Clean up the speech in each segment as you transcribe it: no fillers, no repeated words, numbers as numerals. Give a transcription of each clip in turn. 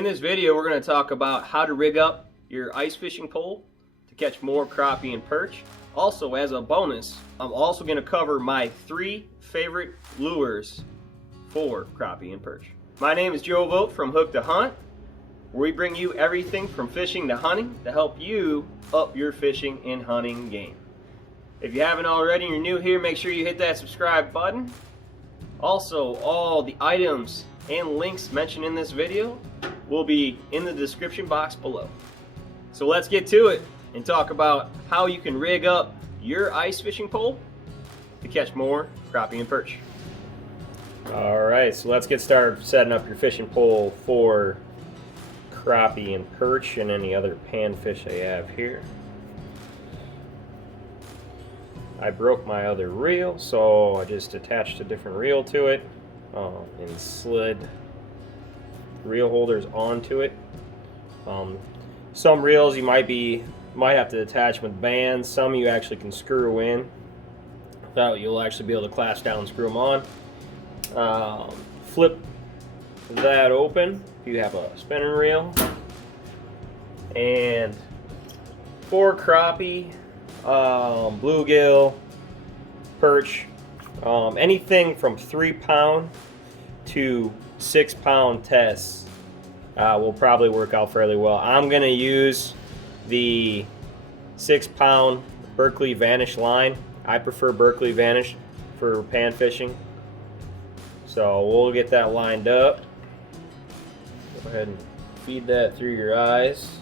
In this video, we're going to talk about how to rig up your ice fishing pole to catch more crappie and perch. Also, as a bonus, I'm also going to cover my 3 favorite lures for crappie and perch. My name is Joe Vogt from Hook to Hunt, where we bring you everything from fishing to hunting to help you up your fishing and hunting game. If you haven't already and you're new here, make sure you hit that subscribe button. Also, all the items and links mentioned in this video will be in the description box below. So let's get to it and talk about how you can rig up your ice fishing pole to catch more crappie and perch. Alright, so let's get started setting up your fishing pole for crappie and perch and any other panfish I have here. I broke my other reel, so I just attached a different reel to it and slid reel holders onto it. Some reels you might have to attach with bands. Some you actually can screw in. So you'll actually be able to clasp down and screw them on. Flip that open if you have a spinning reel. And for crappie, bluegill, perch, anything from 3-pound to 6-pound tests will probably work out fairly well. I'm going to use the 6-pound Berkley Vanish line. I prefer Berkley Vanish for pan fishing. So we'll get that lined up. Go ahead and feed that through your eyes.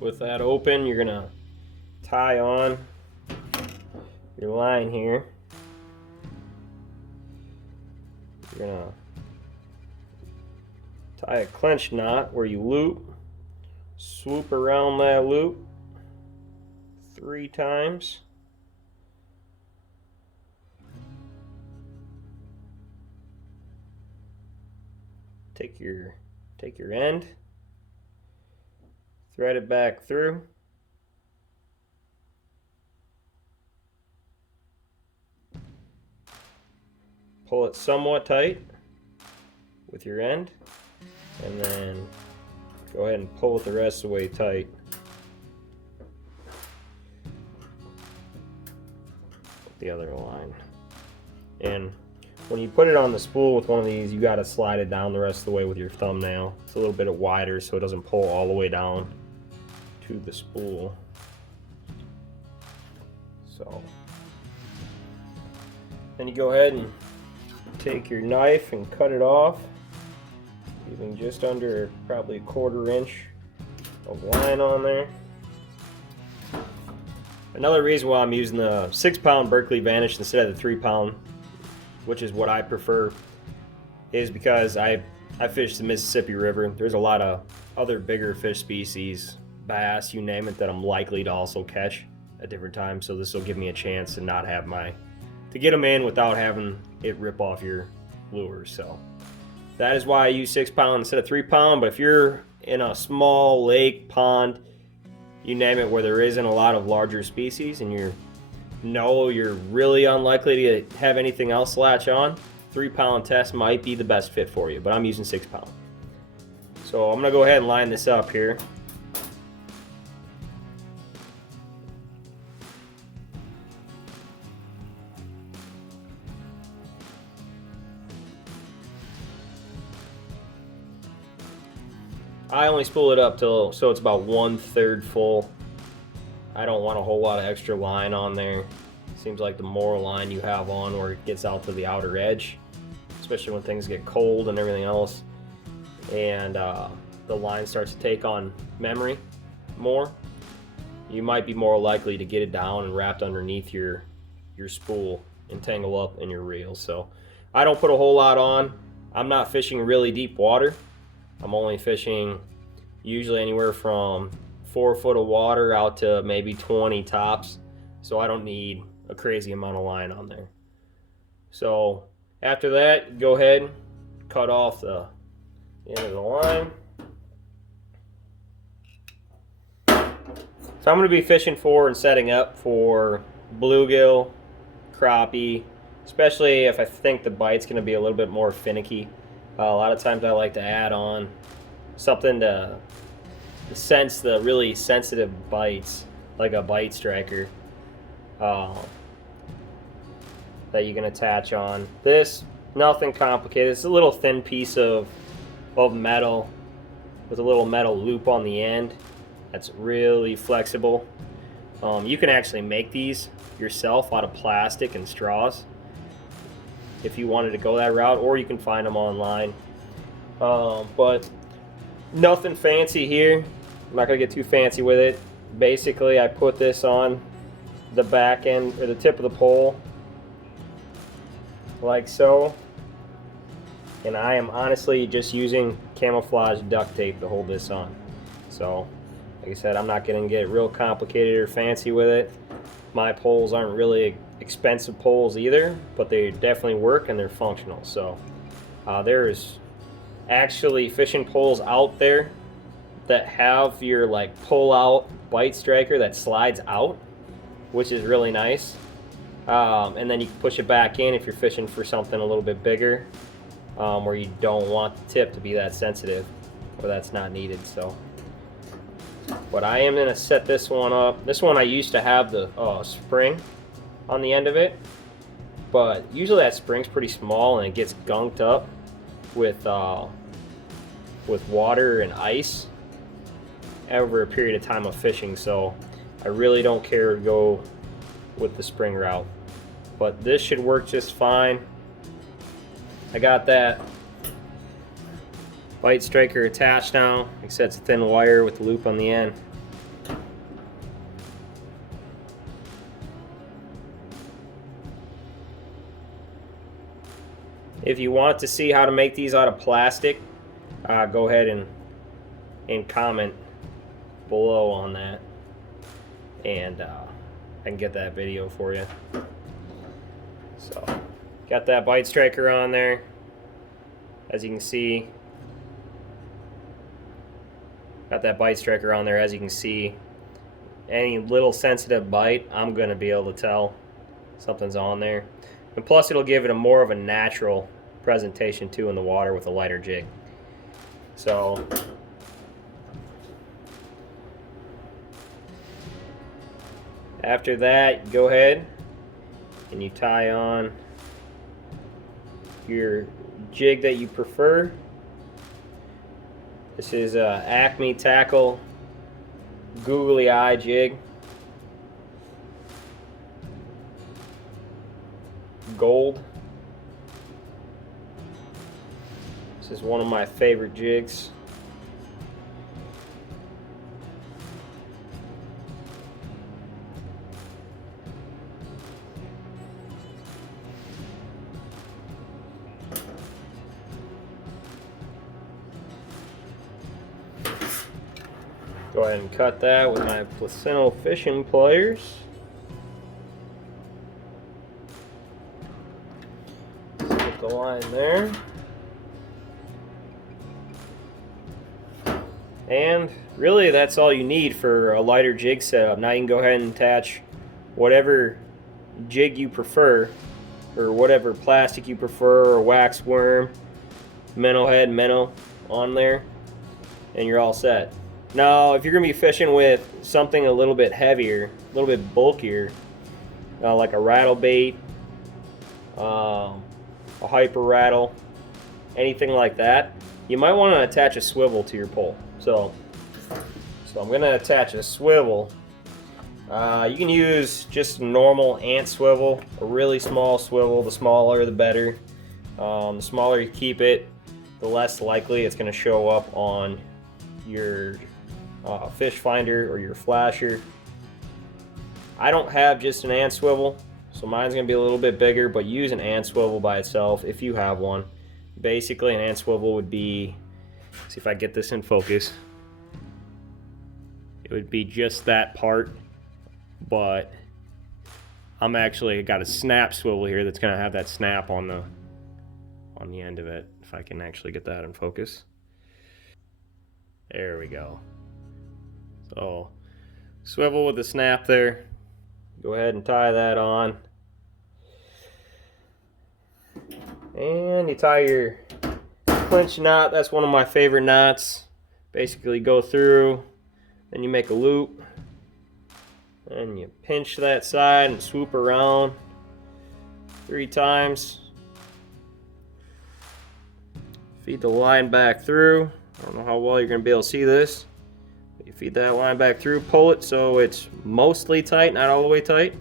With that open, you're gonna tie on your line here. You're gonna tie a clench knot where you loop, swoop around that loop 3 times. Take your end, thread it back through. Pull it somewhat tight with your end, and then go ahead and pull it the rest of the way tight. With the other line. And when you put it on the spool with one of these, you got to slide it down the rest of the way with your thumbnail. It's a little bit wider so it doesn't pull all the way down to the spool. So then you go ahead and take your knife and cut it off, leaving just under probably 1/4 inch of line on there. Another reason why I'm using the 6-pound Berkley Vanish instead of the 3-pound, which is what I prefer, is because I fish the Mississippi River. There's a lot of other bigger fish species, bass, you name it, that I'm likely to also catch at different times. So this will give me a chance to not have to get them in without having it rip off your lures. So that is why I use 6-pound instead of 3-pound. But if you're in a small lake, pond, you name it, where there isn't a lot of larger species and you're really unlikely to have anything else latch on, 3-pound test might be the best fit for you, but I'm using 6-pound. So I'm gonna go ahead and line this up here. I only spool it up so it's about 1/3 full. I don't want a whole lot of extra line on there. Seems like the more line you have on where it gets out to the outer edge, especially when things get cold and everything else, and the line starts to take on memory more, you might be more likely to get it down and wrapped underneath your spool and tangle up in your reel. So I don't put a whole lot on. I'm not fishing really deep water. I'm only fishing usually anywhere from 4 foot of water out to maybe 20 tops, so I don't need a crazy amount of line on there. So after that, go ahead and cut off the end of the line. So I'm going to be fishing for and setting up for bluegill, crappie, especially if I think the bite's going to be a little bit more finicky. A lot of times I like to add on something to sense the really sensitive bites, like a bite striker, uh, that you can attach on. This, nothing complicated. It's a little thin piece of metal with a little metal loop on the end that's really flexible. You can actually make these yourself out of plastic and straws if you wanted to go that route, or you can find them online. But nothing fancy here. I'm not gonna get too fancy with it. Basically, I put this on the back end or the tip of the pole like so, and I am honestly just using camouflage duct tape to hold this on. So like I said, I'm not gonna get real complicated or fancy with it. My poles aren't really expensive poles either, but they definitely work and they're functional. So there's actually fishing poles out there that have your like pull out bite striker that slides out, which is really nice. And then you can push it back in if you're fishing for something a little bit bigger, where you don't want the tip to be that sensitive, or that's not needed. So, but I am gonna set this one up. This one I used to have the spring on the end of it, but usually that spring's pretty small and it gets gunked up with water and ice over a period of time of fishing. So I really don't care to go with the spring route, but this should work just fine. I got that bite striker attached now. Like I said, it's a thin wire with the loop on the end. If you want to see how to make these out of plastic, go ahead and comment below on that, and I can get that video for you. So, got that bite striker on there, as you can see. Got that bite striker on there, as you can see. Any little sensitive bite, I'm gonna be able to tell something's on there. And plus, it'll give it a more of a natural presentation too in the water with a lighter jig. So, after that, go ahead and you tie on your jig that you prefer. This is a Acme tackle googly eye jig, gold. This is one of my favorite jigs. Go ahead and cut that with my placental fishing pliers. Put the line there. And really that's all you need for a lighter jig setup. Now you can go ahead and attach whatever jig you prefer, or whatever plastic you prefer, or wax worm, minnow head, minnow on there, and you're all set. Now, if you're going to be fishing with something a little bit heavier, a little bit bulkier, like a rattle bait, a hyper rattle, anything like that, you might want to attach a swivel to your pole. So I'm going to attach a swivel. You can use just a normal ant swivel, a really small swivel. The smaller the better. The smaller you keep it, the less likely it's going to show up on your fish finder or your flasher. I don't have just an ant swivel, so mine's going to be a little bit bigger, but use an ant swivel by itself if you have one. Basically, an ant swivel would be, see if I get this in focus, it would be just that part, but I'm actually got a snap swivel here that's going to have that snap on the end of it, if I can actually get that in focus. There we go. So swivel with the snap there, Go ahead and tie that on. And you tie your clinch knot. That's one of my favorite knots. Basically go through, then you make a loop, and you pinch that side and swoop around 3 times. Feed the line back through. I don't know how well you're going to be able to see this. But you feed that line back through, pull it so it's mostly tight, not all the way tight.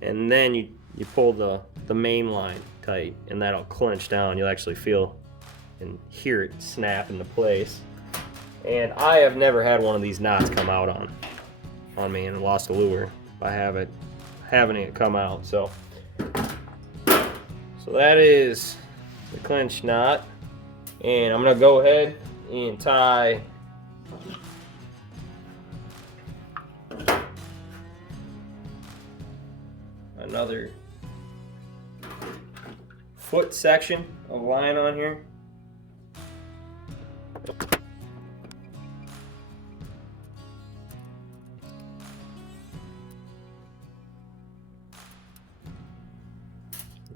And then you pull the main line tight, and that'll clinch down. You'll actually feel and hear it snap into place. And I have never had one of these knots come out on me and lost a lure by having it come out. So that is the clinch knot. And I'm gonna go ahead and tie another foot section of line on here.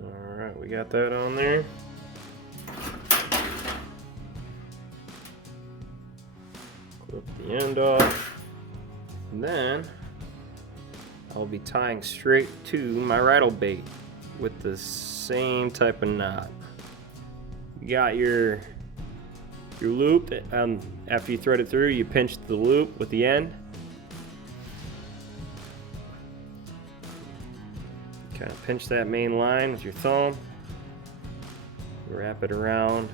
Alright, we got that on there. Clip the end off. And then I'll be tying straight to my rattle bait with the same type of knot. You got your loop, and after you thread it through, you pinch the loop with the end. Kind of pinch that main line with your thumb. Wrap it around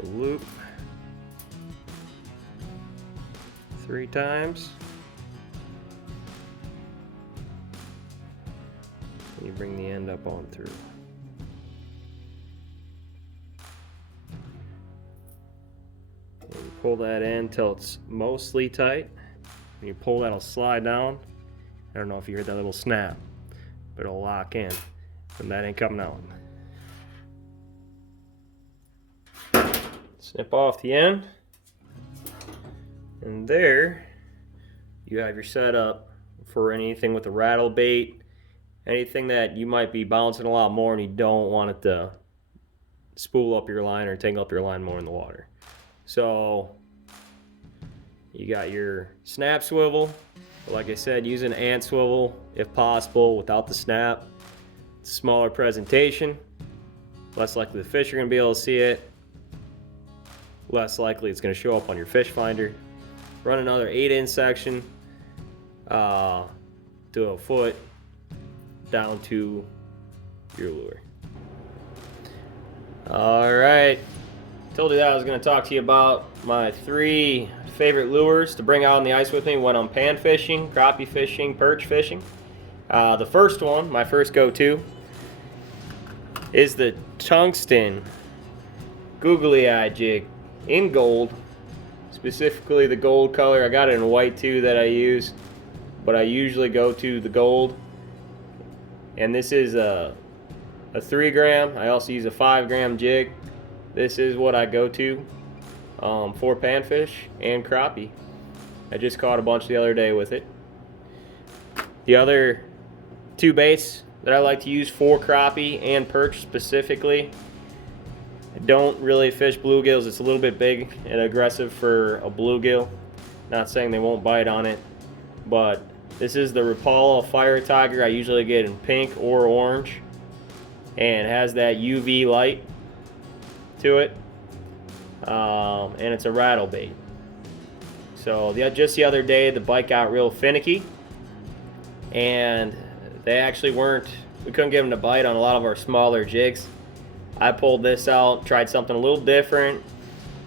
the loop 3 times. And you bring the end up on through. And you pull that in till it's mostly tight. When you pull that, it'll slide down. I don't know if you heard that little snap, but it'll lock in, and that ain't coming out. Snip off the end, and there you have your setup for anything with a rattle bait, anything that you might be bouncing a lot more and you don't want it to spool up your line or tangle up your line more in the water. So you got your snap swivel. Like I said, use an ant swivel if possible without the snap. It's a smaller presentation, less likely the fish are going to be able to see it, less likely it's going to show up on your fish finder. Run another 8-inch section to a foot down to your lure. Alright, told you that I was going to talk to you about my 3 favorite lures to bring out on the ice with me when I'm pan fishing, crappie fishing, perch fishing. The first one, my first go-to, is the Tungsten googly eye jig in gold, specifically the gold color. I got it in white too that I use, but I usually go to the gold. And this is a 3 gram. I also use a 5 gram jig. This is what I go to for panfish and crappie. I just caught a bunch the other day with it. The other 2 baits that I like to use for crappie and perch specifically, I don't really fish bluegills. It's a little bit big and aggressive for a bluegill. Not saying they won't bite on it, but this is the Rapala Fire Tiger. I usually get in pink or orange, and it has that UV light to it. And it's a rattle bait. So just the other day the bite got real finicky, and we couldn't get them to bite on a lot of our smaller jigs. I pulled this out, tried something a little different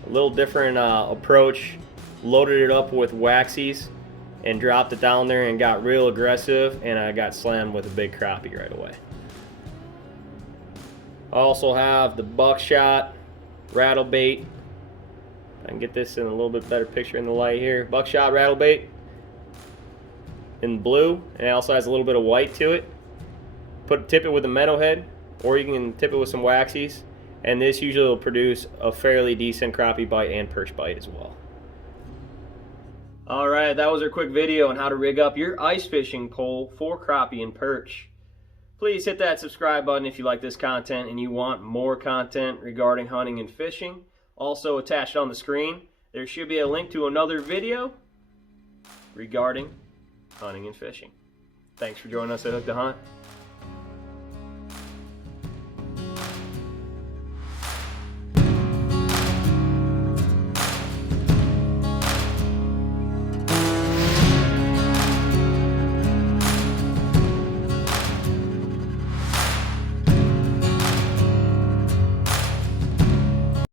approach, loaded it up with waxies and dropped it down there and got real aggressive, and I got slammed with a big crappie right away. I also have the Buckshot rattle bait. I can get this in a little bit better picture in the light here. Buckshot rattle bait in blue, and it also has a little bit of white to it. Tip it with a metal head, or you can tip it with some waxies, and this usually will produce a fairly decent crappie bite and perch bite as well. Alright, that was our quick video on how to rig up your ice fishing pole for crappie and perch. Please hit that subscribe button if you like this content and you want more content regarding hunting and fishing. Also attached on the screen, there should be a link to another video regarding hunting and fishing. Thanks for joining us at Hook to Hunt.